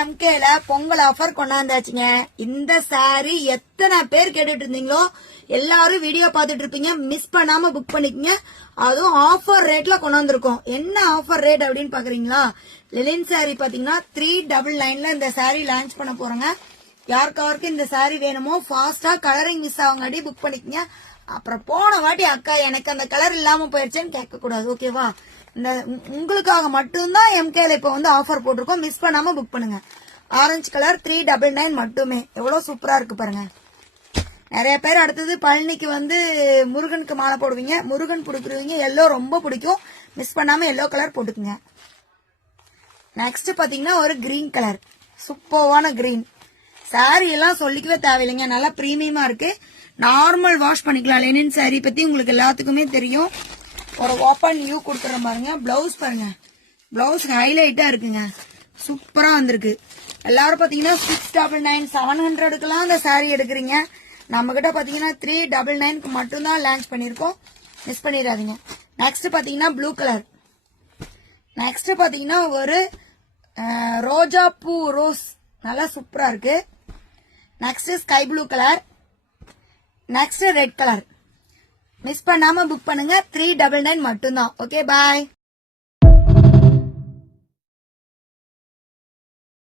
எம்கேல Pongal offer கொண்டாந்தாச்சுங்க. இந்த sorry எத்தனை பேர் கேட்டுட்டு இருந்தீங்களோ எல்லாரும் வீடியோ பாத்துட்டு இருப்பீங்க. மிஸ் பண்ணாம புக் பண்ணிக்கங்க. அதுவும் ஆஃபர் ரேட்ல கொண்டாந்துருக்கோம். என்ன ஆஃபர் ரேட் அப்படின்னு பாக்குறீங்களா? லிலின் சாரி பாத்தீங்கன்னா 399ல இந்த சாரி லான்ச் பண்ண போறோங்க. யாருக்காருக்கு இந்த சாரி வேணுமோ ஃபாஸ்டா கலரிங் மிஸ் ஆகுங்காட்டி புக் பண்ணிக்கங்க. அப்புறம் போன வாட்டி அக்கா எனக்கு அந்த கலர் இல்லாம போயிருச்சேன்னு கேட்க கூடாது. ஓகேவா? இந்த உங்களுக்காக மட்டும்தான் எம்கேல இப்ப வந்து ஆஃபர் போட்டிருக்கோம். மிஸ் பண்ணாம புக் பண்ணுங்க. ஆரஞ்சு கலர் 399 மட்டுமே. எவ்வளவு சூப்பரா இருக்கு பாருங்க. நிறைய பேர் அடுத்தது பழனிக்கு வந்து முருகனுக்கு மாலை போடுவீங்க. முருகன் பிடிக்கிறவங்க எல்லோ ரொம்ப பிடிக்கும். மிஸ் பண்ணாம எல்லோ கலர் போட்டுக்குங்க. நெக்ஸ்ட் பாத்தீங்கன்னா ஒரு கிரீன் கலர், சூப்பர்வான கிரீன். சாரி எல்லாம் சொல்லிக்கவே தேவையில்லைங்க. நல்லா பிரீமியமா இருக்கு. நார்மல் வாஷ் பண்ணிக்கலாம். லெனின் சாரி பத்தி உங்களுக்கு எல்லாத்துக்குமே தெரியும். ஒரு ஓப்பன் வியூ கொடுத்துறேன் பாருங்க. பிளவுஸ் பாருங்க. பிளவுஸ் ஹைலைட்டா இருக்குங்க. சூப்பரா வந்திருக்கு. எல்லாரும் பாத்தீங்கன்னா 699 700க்குலாம் இந்த சாரி எடுக்கிறீங்க. நம்ம கிட்ட பாத்தீங்கன்னா 399க்கு மட்டும்தான் லான்ச் பண்ணிருக்கோம். மிஸ் பண்ணிடாதீங்க. நெக்ஸ்ட் பாத்தீங்கன்னா ப்ளூ கலர். நெக்ஸ்ட் பாத்தீங்கன்னா ஒரு ரோஜா பூ ரோஸ், நல்லா சூப்பரா இருக்கு. Next sky blue colour. Next red colour. Miss பண்ணாம புக் பண்ணுங்க. 399 மட்டும்தான். ஓகே, பாய்.